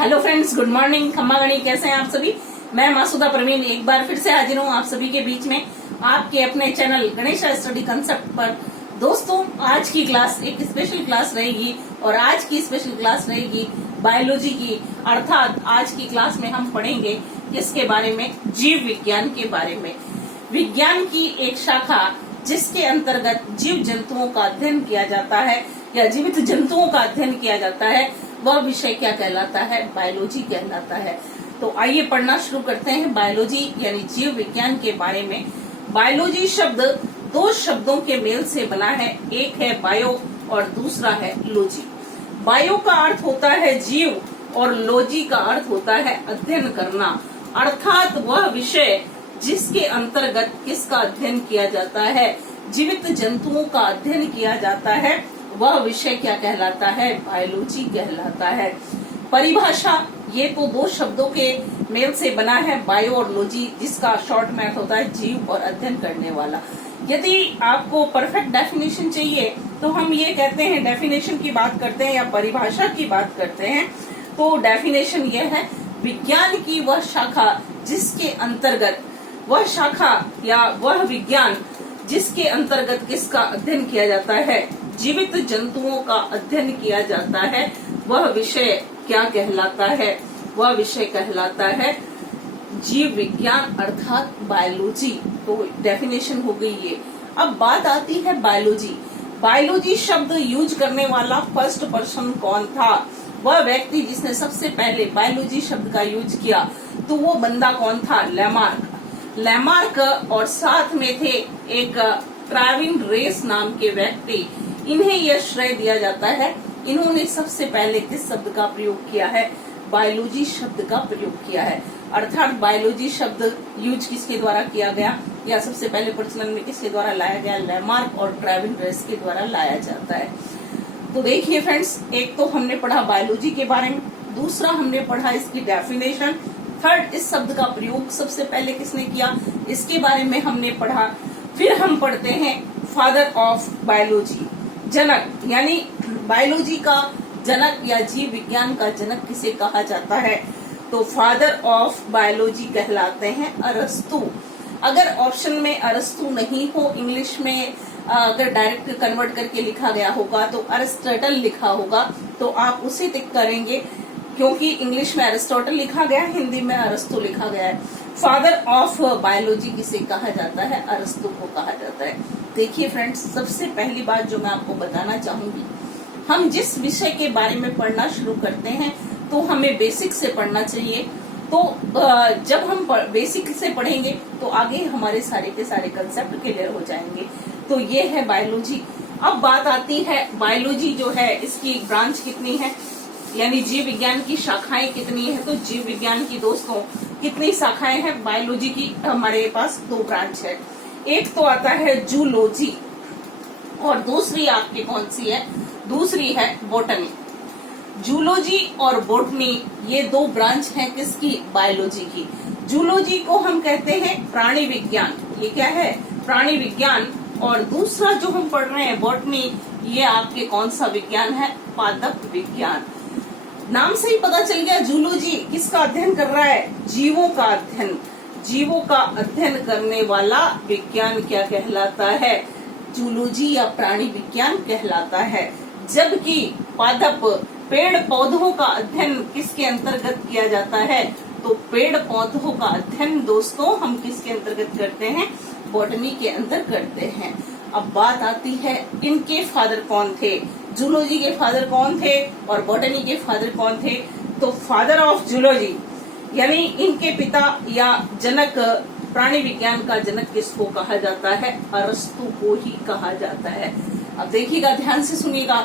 Hello friends, good morning. खम्मा गणी, कैसे हैं आप सभी। मैं मासूदा प्रवीण एक बार फिर से हाजिर हूँ आप सभी के बीच में आपके अपने चैनल गणेश स्टडी कंसेप्ट पर। दोस्तों, आज की क्लास एक स्पेशल क्लास रहेगी और आज की स्पेशल क्लास रहेगी बायोलॉजी की। अर्थात आज की क्लास में हम पढ़ेंगे किसके बारे में, जीव विज्ञान के बारे में। विज्ञान की एक शाखा जिसके अंतर्गत जीव जंतुओं का अध्ययन किया जाता है या जीवित जंतुओं का अध्ययन किया जाता है, वह विषय क्या कहलाता है, बायोलॉजी कहलाता है। तो आइए पढ़ना शुरू करते हैं बायोलॉजी यानी जीव विज्ञान के बारे में। बायोलॉजी शब्द दो शब्दों के मेल से बना है, एक है बायो और दूसरा है लॉजी। बायो का अर्थ होता है जीव और लॉजी का अर्थ होता है अध्ययन करना, अर्थात वह विषय जिसके अंतर्गत किसका अध्ययन किया जाता है, जीवित जंतुओं का अध्ययन किया जाता है, वह विषय क्या कहलाता है, बायोलॉजी कहलाता है। परिभाषा, ये तो दो शब्दों के मेल से बना है, बायो और लॉजी, जिसका शॉर्ट में अर्थ होता है जीव और अध्ययन करने वाला। यदि आपको परफेक्ट डेफिनेशन चाहिए तो हम ये कहते हैं, डेफिनेशन की बात करते हैं या परिभाषा की बात करते हैं, तो डेफिनेशन यह है, विज्ञान की वह शाखा जिसके अंतर्गत, वह शाखा या वह विज्ञान जिसके अंतर्गत किसका अध्ययन किया जाता है, जीवित जंतुओं का अध्ययन किया जाता है, वह विषय क्या कहलाता है, वह विषय कहलाता है जीव विज्ञान अर्थात बायोलॉजी। तो डेफिनेशन हो गई ये। अब बात आती है बायोलॉजी। बायोलॉजी शब्द यूज करने वाला फर्स्ट पर्सन कौन था, वह व्यक्ति जिसने सबसे पहले बायोलॉजी शब्द का यूज किया, तो वो बंदा कौन था, लैमार्क। लैमार्क और साथ में थे एक ट्रैविन रेस नाम के व्यक्ति, इन्हें यह श्रेय दिया जाता है, इन्होंने सबसे पहले किस शब्द का प्रयोग किया है, बायोलॉजी शब्द का प्रयोग किया है। अर्थात बायोलॉजी शब्द यूज किसके द्वारा किया गया या सबसे पहले प्रचलन में किसके द्वारा लाया गया, लैमार्क और ट्रैविन रेस के द्वारा लाया जाता है। तो देखिए फ्रेंड्स, एक तो हमने पढ़ा बायोलॉजी के बारे में, दूसरा हमने पढ़ा इसकी डेफिनेशन, थर्ड इस शब्द का प्रयोग सबसे पहले किसने किया, इसके बारे में हमने पढ़ा। फिर हम पढ़ते हैं फादर ऑफ बायोलॉजी, जनक, यानी बायोलॉजी का जनक या जीव विज्ञान का जनक किसे कहा जाता है, तो फादर ऑफ बायोलॉजी कहलाते हैं अरस्तु। अगर ऑप्शन में अरस्तु नहीं हो, इंग्लिश में अगर डायरेक्ट कन्वर्ट करके लिखा गया होगा तो अरिस्टोटल लिखा होगा, तो आप उसे टिक करेंगे, क्योंकि इंग्लिश में अरिस्टोटल लिखा गया है, हिंदी में अरस्तु लिखा गया है। फादर ऑफ बायोलॉजी किसे कहा जाता है, अरस्तु को कहा जाता है। देखिए फ्रेंड्स, सबसे पहली बात जो मैं आपको बताना चाहूंगी, हम जिस विषय के बारे में पढ़ना शुरू करते हैं तो हमें बेसिक से पढ़ना चाहिए। तो जब हम बेसिक से पढ़ेंगे तो आगे हमारे सारे के सारे कंसेप्ट क्लियर हो जाएंगे। तो ये है बायोलॉजी। अब बात आती है बायोलॉजी जो है इसकी ब्रांच कितनी है, यानी जीव विज्ञान की शाखाएं कितनी है। तो जीव विज्ञान की दोस्तों कितनी शाखाएं हैं बायोलॉजी की, हमारे पास दो ब्रांच है। एक तो आता है जूलॉजी और दूसरी आपकी कौन सी है, दूसरी है बॉटनी। जूलॉजी और बॉटनी ये दो ब्रांच हैं किसकी, बायोलॉजी की। जूलॉजी को हम कहते हैं प्राणी विज्ञान, ये क्या है, प्राणी विज्ञान। और दूसरा जो हम पढ़ रहे हैं बॉटनी, ये आपके कौन सा विज्ञान है, पादप विज्ञान। नाम से ही पता चल गया, जूलॉजी किसका अध्ययन कर रहा है, जीवों का अध्ययन। जीवों का अध्ययन करने वाला विज्ञान क्या कहलाता है, जूलॉजी या प्राणी विज्ञान कहलाता है। जबकि पादप, पेड़ पौधों का अध्ययन किसके अंतर्गत किया जाता है, तो पेड़ पौधों का अध्ययन दोस्तों हम किसके अंतर्गत करते हैं, बॉटनी के अंदर करते हैं। अब बात आती है इनके फादर कौन थे, जूलॉजी के फादर कौन थे और बॉटनी के फादर कौन थे। तो फादर ऑफ जूलॉजी यानी इनके पिता या जनक, प्राणी विज्ञान का जनक किसको कहा जाता है, अरस्तु को ही कहा जाता है। अब देखिएगा, ध्यान से सुनिएगा,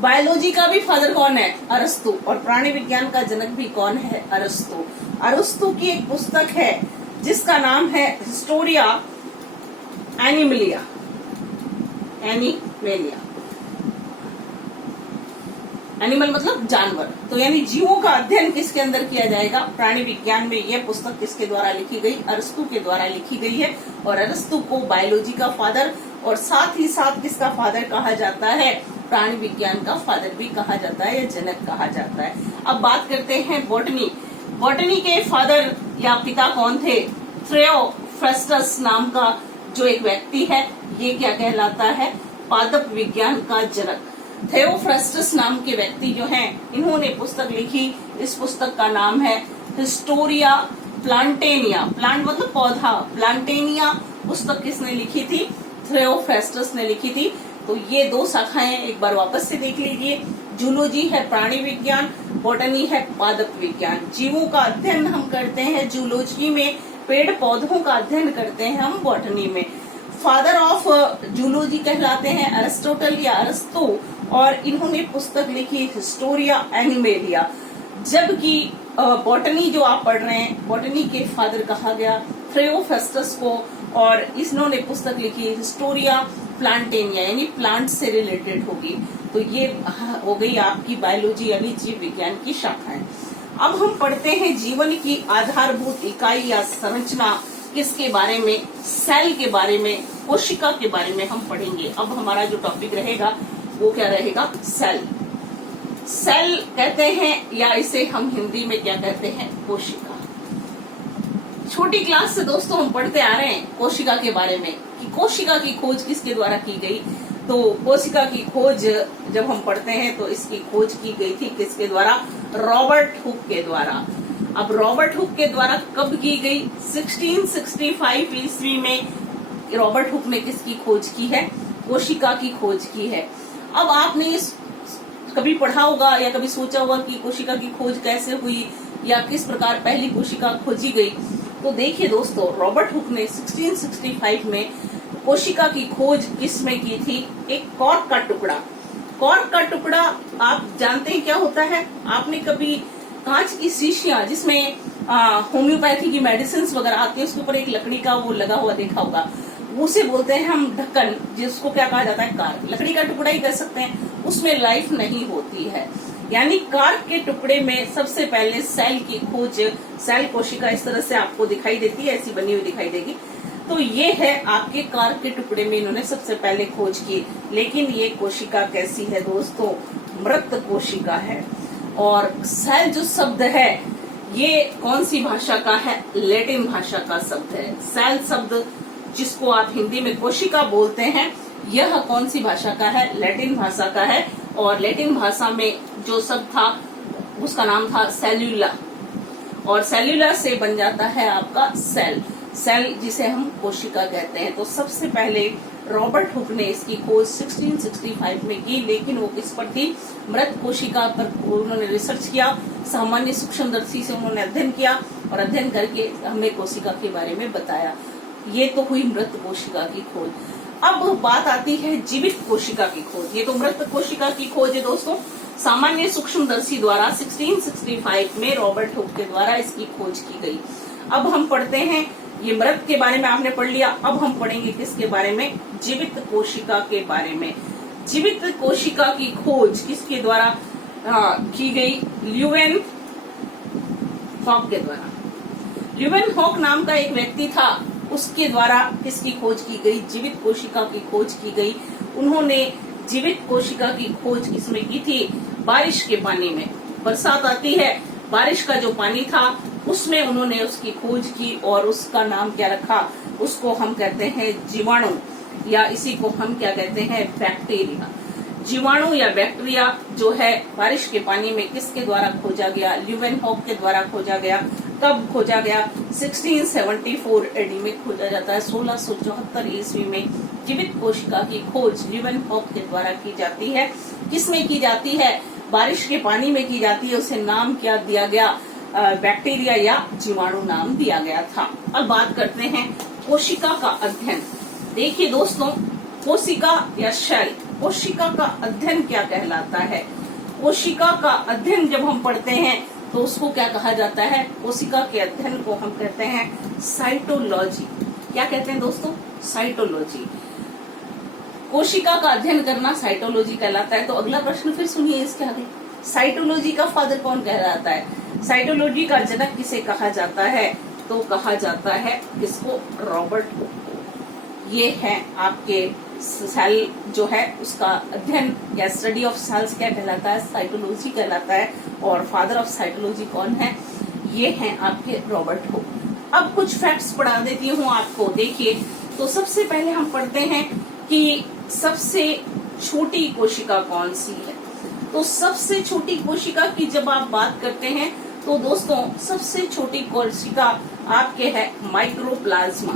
बायोलॉजी का भी फादर कौन है, अरस्तु, और प्राणी विज्ञान का जनक भी कौन है, अरस्तु। अरस्तु की एक पुस्तक है जिसका नाम है हिस्टोरिया एनिमेलिया। एनिमल मतलब जानवर। तो यानी जीवों का अध्ययन किसके अंदर किया जाएगा? प्राणी विज्ञान में। यह पुस्तक किसके द्वारा लिखी गई? अरस्तु के द्वारा लिखी गई है। और अरस्तु को बायोलॉजी का फादर और साथ ही साथ किसका फादर कहा जाता है? प्राणी विज्ञान का फादर भी कहा जाता है या जनक कहा जाता है। अब बात करते हैं बॉटनी। बॉटनी के फादर या पिता कौन थे? थियोफ्रास्टस नाम का जो एक व्यक्ति है, ये क्या कहलाता है? पादप विज्ञान का जनक। थियोफ्रास्टस नाम के व्यक्ति जो हैं, इन्होंने पुस्तक लिखी। इस पुस्तक का नाम है हिस्टोरिया प्लांटेनिया। प्लांट मतलब पौधा, प्लांटेनिया पुस्तक किसने लिखी थी? थियोफ्रास्टस ने लिखी थी। तो ये दो शाखाएं एक बार वापस से देख लीजिए। जूलॉजी है प्राणी विज्ञान, बॉटनी है पादप विज्ञान। जीवों का अध्ययन हम करते हैं जूलॉजी में, पेड़ पौधों का अध्ययन करते हैं हम बॉटनी में। फादर ऑफ जूलॉजी कहलाते हैं अरिस्टोटल या अरस्तु, और इन्होंने पुस्तक लिखी हिस्टोरिया एनिमेलिया। जबकि बॉटनी जो आप पढ़ रहे हैं, बॉटनी के फादर कहा गया थियोफ्रास्टस को, और इन्होंने पुस्तक लिखी हिस्टोरिया प्लांटेनिया, यानी प्लांट से रिलेटेड होगी। तो ये हो गई आपकी बायोलॉजी यानी जीव विज्ञान की शाखाएं। अब हम पढ़ते हैं जीवन की आधारभूत इकाई या संरचना किसके बारे में? सेल के बारे में, कोशिका के बारे में हम पढ़ेंगे। अब हमारा जो टॉपिक रहेगा वो क्या रहेगा? सेल। सेल कहते हैं या इसे हम हिंदी में क्या कहते हैं? कोशिका। छोटी क्लास से दोस्तों हम पढ़ते आ रहे हैं कोशिका के बारे में कि कोशिका की खोज किसके द्वारा की गई। तो कोशिका की खोज जब हम पढ़ते हैं तो इसकी खोज की गई थी किसके द्वारा? रॉबर्ट हुक के द्वारा। अब रॉबर्ट हुक के द्वारा कब की गई? 1665 ईस्वी में रॉबर्ट हुक ने किसकी खोज की है? कोशिका की खोज की है। अब आपने इस कभी पढ़ा होगा या कभी सोचा होगा कि कोशिका की खोज कैसे हुई या किस प्रकार पहली कोशिका खोजी गई। तो देखिए दोस्तों, रॉबर्ट हुक ने 1665 में कोशिका की खोज किसमें की थी? एक कॉर्क का टुकड़ा। कॉर्क का टुकड़ा आप जानते हैं क्या होता है? आपने कभी कांच की शीशियां जिसमें होम्योपैथी की मेडिसिन वगैरह आती है, उसके ऊपर एक लकड़ी का वो लगा हुआ देखा होगा, उसे बोलते हैं हम ढक्कन, जिसको क्या कहा जाता है? कार्क। लकड़ी का टुकड़ा ही कह सकते हैं, उसमें लाइफ नहीं होती है। यानी कार्क के टुकड़े में सबसे पहले सेल की खोज, सेल कोशिका इस तरह से आपको दिखाई देती है, ऐसी बनी हुई दिखाई देगी। तो ये है आपके कार्क के टुकड़े में इन्होंने सबसे पहले खोज की। लेकिन ये कोशिका कैसी है दोस्तों? मृत कोशिका है। और सेल जो शब्द है ये कौन सी भाषा का है? लैटिन भाषा का शब्द है। सेल शब्द जिसको आप हिंदी में कोशिका बोलते हैं, यह कौन सी भाषा का है? लैटिन भाषा का है। और लैटिन भाषा में जो शब्द था उसका नाम था सेल्यूला, और सेल्यूला से बन जाता है आपका सेल। सेल जिसे हम कोशिका कहते हैं। तो सबसे पहले रॉबर्ट हुक ने इसकी खोज 1665 में की, लेकिन वो किस पर थी? मृत कोशिका पर उन्होंने रिसर्च किया। सामान्य सूक्ष्मदर्शी से उन्होंने अध्ययन किया और अध्ययन करके हमें कोशिका के बारे में बताया। ये तो हुई मृत कोशिका की खोज। अब बात आती है जीवित कोशिका की खोज। ये तो मृत कोशिका की खोज है दोस्तों, सामान्य सूक्ष्मदर्शी द्वारा 1665 में रॉबर्ट हुक के द्वारा इसकी खोज की गई। अब हम पढ़ते हैं, ये मृत के बारे में आपने पढ़ लिया। अब हम पढ़ेंगे किसके बारे में? जीवित कोशिका के बारे में। जीवित कोशिका की खोज किसके द्वारा की गई? ल्यूवेन हॉक के द्वारा। ल्यूवेन हॉक नाम का एक व्यक्ति था, उसके द्वारा किसकी खोज की गई? जीवित कोशिका की खोज की गई। उन्होंने जीवित कोशिका की खोज किसमें की थी? बारिश के पानी में। बरसात आती है, बारिश का जो पानी था उसमें उन्होंने उसकी खोज की और उसका नाम क्या रखा? उसको हम कहते हैं जीवाणु, या इसी को हम क्या कहते हैं? बैक्टीरिया। जीवाणु या बैक्टीरिया जो है बारिश के पानी में किसके द्वारा खोजा गया? ल्यूवेन हॉक के द्वारा खोजा गया। कब खोजा गया? 1674 एडी में खोजा जाता है। 1674 ईस्वी में जीवित कोशिका की खोज ल्यूवेन हॉक के द्वारा की जाती है। किसमें की जाती है? बारिश के पानी में की जाती है। उसे नाम क्या दिया गया? बैक्टीरिया या जीवाणु नाम दिया गया था। अब बात करते हैं कोशिका का अध्ययन। देखिए दोस्तों, कोशिका या सेल, कोशिका का अध्ययन क्या कहलाता है? कोशिका का अध्ययन जब हम पढ़ते हैं तो उसको क्या कहा जाता है? कोशिका के अध्ययन को हम कहते हैं साइटोलॉजी। क्या कहते हैं दोस्तों? साइटोलॉजी। कोशिका का अध्ययन करना साइटोलॉजी कहलाता है। तो अगला प्रश्न फिर सुनिए इसके आगे। साइटोलॉजी का फादर कौन कहलाता है? साइटोलॉजी का जनक किसे कहा जाता है? तो कहा जाता है किसको? रॉबर्ट हुक को। ये है आपके सेल जो है उसका अध्ययन या स्टडी ऑफ सेल्स क्या कहलाता है? साइटोलॉजी कहलाता है। और फादर ऑफ साइटोलॉजी कौन है? ये हैं आपके रॉबर्ट हुक। अब कुछ फैक्ट्स पढ़ा देती हूँ आपको। देखिए, तो सबसे पहले हम पढ़ते हैं कि सबसे छोटी कोशिका कौन सी है। तो सबसे छोटी कोशिका की जब आप बात करते हैं तो दोस्तों सबसे छोटी कोशिका आपके है माइक्रोप्लाज्मा।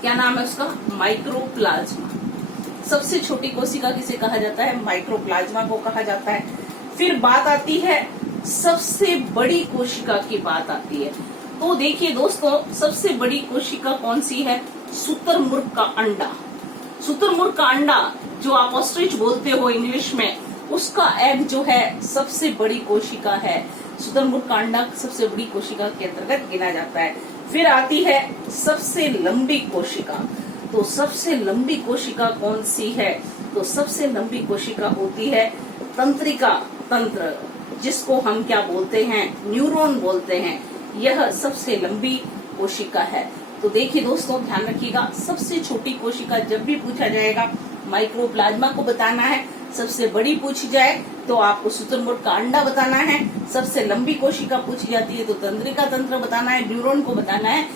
क्या नाम है उसका? माइक्रोप्लाज्मा। सबसे छोटी कोशिका किसे कहा जाता है? माइक्रोप्लाज्मा को कहा जाता है। फिर बात आती है सबसे बड़ी कोशिका की बात आती है। तो देखिए दोस्तों, सबसे बड़ी कोशिका कौन सी है? शुतुरमुर्ग का अंडा। शुतुरमुर्ग का अंडा जो आप ऑस्ट्रिच बोलते हो इंग्लिश में, उसका एग जो है सबसे बड़ी कोशिका है। शुतुरमुर्ग का अंडा सबसे बड़ी कोशिका के अंतर्गत गिना जाता है। फिर आती है सबसे लंबी कोशिका। तो सबसे लंबी कोशिका कौन सी है? तो सबसे लंबी कोशिका होती है तंत्रिका तंत्र, जिसको हम क्या बोलते हैं? न्यूरॉन बोलते हैं। यह सबसे लंबी कोशिका है। तो देखिए दोस्तों, ध्यान रखिएगा, सबसे छोटी कोशिका जब भी पूछा जाएगा माइक्रोप्लाज्मा को बताना है। सबसे बड़ी पूछी जाए तो आपको शुतुरमुर्ग का अंडा बताना है। सबसे लंबी कोशिका पूछी जाती है तो तंत्रिका तंत्र बताना है, न्यूरॉन को बताना है।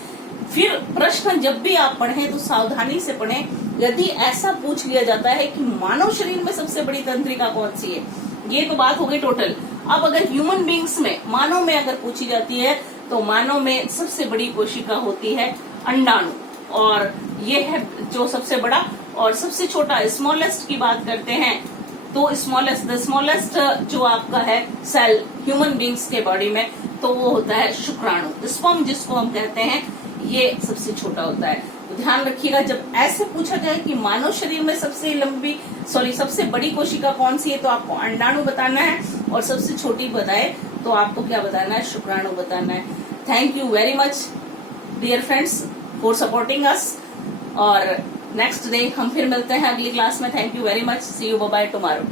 फिर प्रश्न जब भी आप पढ़ें तो सावधानी से पढ़ें। यदि ऐसा पूछ लिया जाता है कि मानव शरीर में सबसे बड़ी तंत्रिका कौन सी है, ये तो बात हो गई टोटल। अब अगर ह्यूमन बींग्स में, मानव में अगर पूछी जाती है तो मानव में सबसे बड़ी कोशिका होती है अंडाणु, और ये है जो सबसे बड़ा। और सबसे छोटा स्मॉलेस्ट की बात करते हैं तो द स्मॉलेस्ट जो आपका है सेल ह्यूमन बींग्स के बॉडी में, तो वो होता है शुक्राणु, स्पर्म जिसको हम कहते हैं, ये सबसे छोटा होता है। तो ध्यान रखिएगा, जब ऐसे पूछा जाए कि मानव शरीर में सबसे बड़ी कोशिका कौन सी है, तो आपको अंडाणु बताना है, और सबसे छोटी बताए तो आपको क्या बताना है? शुक्राणु बताना है। Thank you very much dear friends for supporting us, और नेक्स्ट डे हम फिर मिलते हैं अगली क्लास में। Thank you very much. See you, bye bye tomorrow.